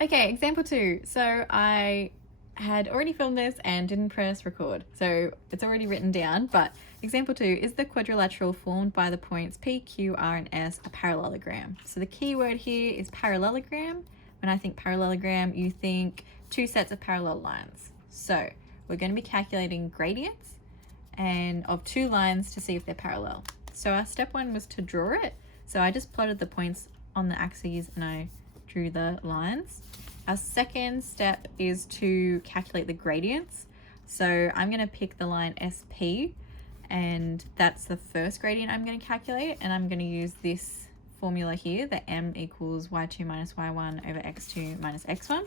Okay, example 2. So I had already filmed this and didn't press record. So it's already written down, but example 2 is the quadrilateral formed by the points P, Q, R, and S a parallelogram. So the key word here is parallelogram. When I think parallelogram, you think two sets of parallel lines. So we're going to be calculating gradients and of two lines to see if they're parallel. So our step 1 was to draw it. So I just plotted the points on the axes and I drew the lines. Our second step is to calculate the gradients. So I'm going to pick the line SP, and that's the first gradient I'm going to calculate, and I'm going to use this formula here, that m equals y2 minus y1 over x2 minus x1.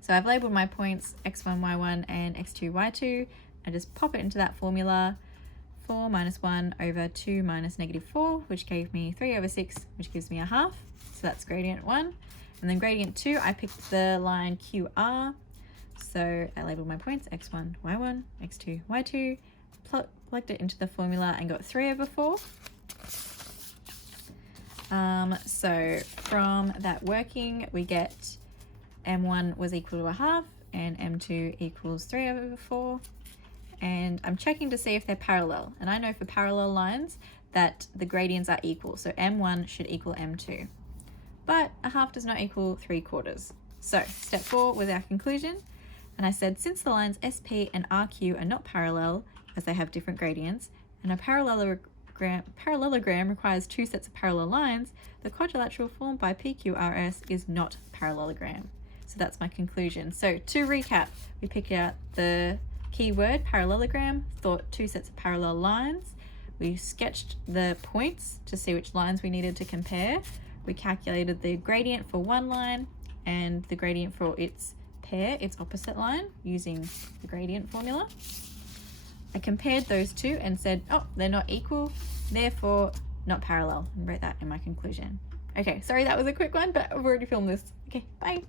So I've labeled my points x1, y1 and x2, y2. I just pop it into that formula. 4 minus 1 over 2 minus negative 4, which gave me 3 over 6, which gives me a half. So that's gradient 1. And then gradient 2, I picked the line QR. So I labeled my points x1, y1, x2, y2, plugged it into the formula and got 3 over 4. So from that working, we get m1 was equal to a half and m2 equals 3 over 4. And I'm checking to see if they're parallel. And I know for parallel lines that the gradients are equal. So m1 should equal m2. But a half does not equal 3/4. So step 4 was our conclusion. And I said, since the lines SP and RQ are not parallel, as they have different gradients, and a parallelogram requires two sets of parallel lines, the quadrilateral formed by PQRS is not parallelogram. So that's my conclusion. So to recap, we picked out the keyword parallelogram, thought two sets of parallel lines. We sketched the points to see which lines we needed to compare. We calculated the gradient for one line and the gradient for its pair, its opposite line, using the gradient formula. I compared those two and said, oh, they're not equal, therefore not parallel, and wrote that in my conclusion. Okay, sorry that was a quick one, but I've already filmed this. Okay, bye.